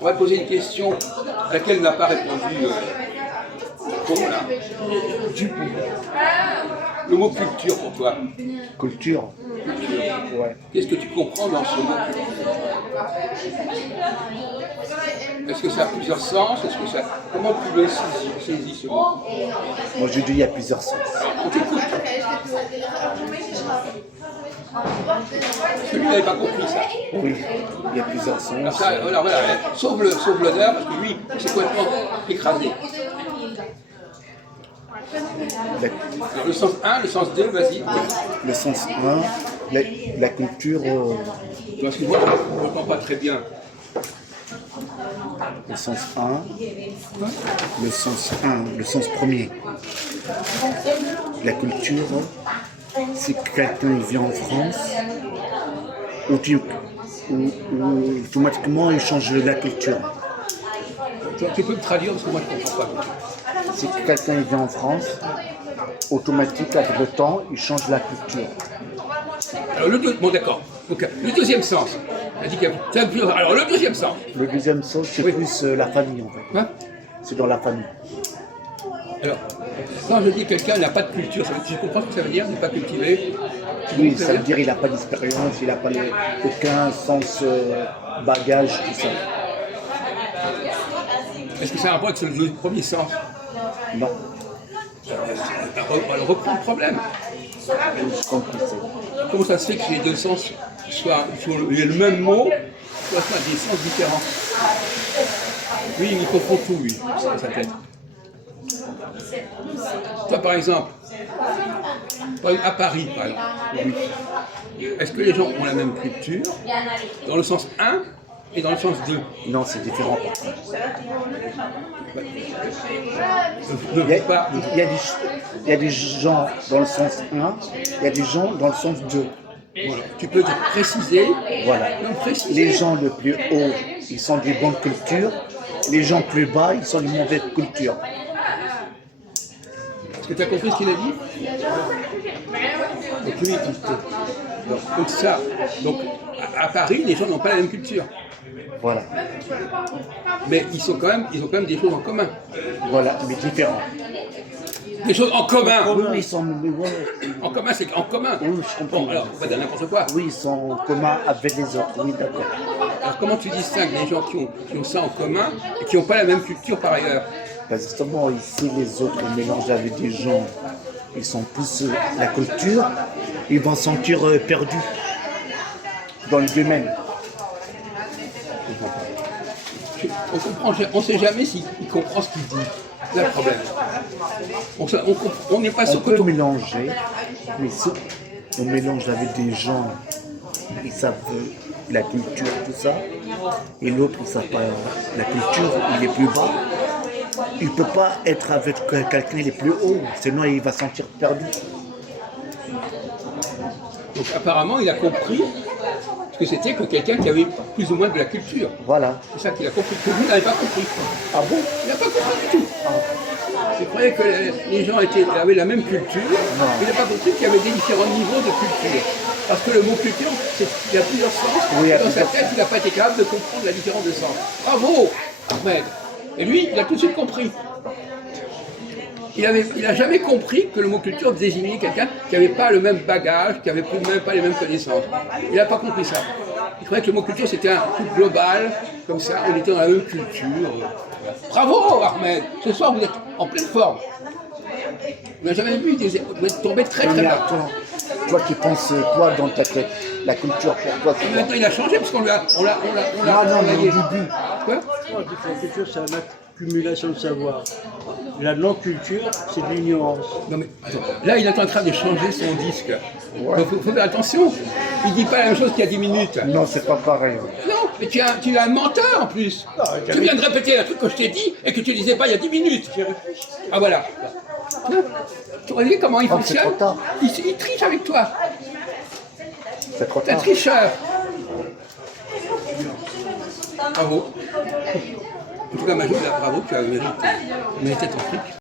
On va te poser une question à laquelle n'a pas répondu Dupont, là. Dupont. Le mot culture pour toi. Culture. Ouais. Qu'est-ce que tu comprends dans ce mot? Est-ce que ça a plusieurs sens? Est-ce que ça... Comment tu le saisis ce mot? Moi je dis il y a plusieurs sens. On t'écoute. Parce que lui n'avait pas compris ça. Oui, il y a plusieurs sens. Alors voilà, sauve l'honneur parce que lui, c'est complètement écrasé. Alors, le sens 1, le sens 2, vas-y. Le sens 1, la culture. Parce que moi, je ne comprends pas très bien. Le sens 1, le sens premier. La culture, c'est que quelqu'un vient en France, où automatiquement il change la culture. Tu peux me traduire parce que moi je ne comprends pas. C'est que quelqu'un vient en France, automatique avec le temps, il change la culture. Alors bon d'accord. Donc, le deuxième sens. Alors le deuxième sens. Le deuxième sens, c'est plus la famille en fait. Hein? C'est dans la famille. Alors, quand je dis que quelqu'un n'a pas de culture, tu comprends ce que ça veut dire, n'est pas cultivé? Oui, ça veut dire qu'il n'a pas d'expérience, il n'a pas aucun sens bagage, tout ça. Est-ce que ça a un rapport avec le premier sens? Non. Alors reprends le problème. Je comprends ça. Comment ça se fait que les deux sens soient le même mot, soient des sens différents? Oui, il comprend tout, lui, dans sa tête. Toi, par exemple, à Paris, par exemple, est-ce que les gens ont la même culture dans le sens 1 et dans le sens 2? Non, c'est différent. Il y a des gens dans le sens 1, il y a des gens dans le sens 2. Voilà. Tu peux te préciser. Voilà. Non, préciser. Les gens le plus haut, ils sont des bonnes cultures. Les gens plus bas, ils sont des mauvaises cultures. Est-ce que tu as compris ce qu'il a dit? Donc lui, donc ça. Donc à Paris, les gens n'ont pas la même culture. Voilà. Mais ils ont quand même des choses en commun. Voilà, mais différents. Des choses en commun. Oui, ils sont. En commun, c'est en commun. Oui, je comprends. Bon, alors, on va dire n'importe quoi. Oui, ils sont en commun avec les autres. Oui, d'accord. Alors, comment tu distingues les gens qui ont ça en commun et qui n'ont pas la même culture par ailleurs? Parce que justement, ici, les autres mélangent avec des gens, ils sont plus la culture, ils vont se sentir perdus dans le domaine. On ne sait jamais s'il comprend ce qu'il dit. C'est le problème. On n'est pas sûr que on peut mélanger, mais si on mélange avec des gens, ils savent la culture, tout ça, et l'autre, il ne savent pas la culture, il est plus bas. Il ne peut pas être avec quelqu'un qui est plus haut, sinon il va se sentir perdu. Donc apparemment, il a compris ce que c'était que quelqu'un qui avait plus ou moins de la culture. Voilà. C'est ça qu'il a compris, que lui n'avait pas compris. Ah bon? Il n'a pas compris du tout. Il croyait que les gens avaient la même culture, il n'a pas compris qu'il y avait des différents niveaux de culture. Parce que le mot culture, il y a plusieurs sens, oui, et dans sa tête, il n'a pas été capable de comprendre la différence de sens. Bravo, Ahmed. Et lui, il a tout de suite compris. Il n'a jamais compris que le mot culture désignait quelqu'un qui n'avait pas le même bagage, qui n'avait même pas les mêmes connaissances. Il n'a pas compris ça. Il croyait que le mot culture c'était un truc global, comme ça, on était dans la même culture. Bravo Ahmed, ce soir vous êtes en pleine forme. On n'a jamais vu, vous êtes tombé très très bas. Toi qui penses quoi dans ta tête? La culture pour toi c'est quoi? Maintenant il a changé parce qu'on l'a. Non, mais au début. Quoi? La culture, c'est une accumulation de savoir. La non-culture, c'est de l'ignorance. Non mais attends, là il est en train de changer son disque. Ouais. Donc faut faire attention. Il dit pas la même chose qu'il y a 10 minutes. Non, c'est pas pareil. Non, mais tu es un menteur en plus. Non, tu viens de répéter un truc que je t'ai dit et que tu disais pas il y a 10 minutes. Ah voilà. Tu vois comment il fonctionne? C'est trop tard. Il triche avec toi. C'est trop T'es un tard. tricheur. Bravo. En tout cas, Majou, bravo, tu as mérité ton fric.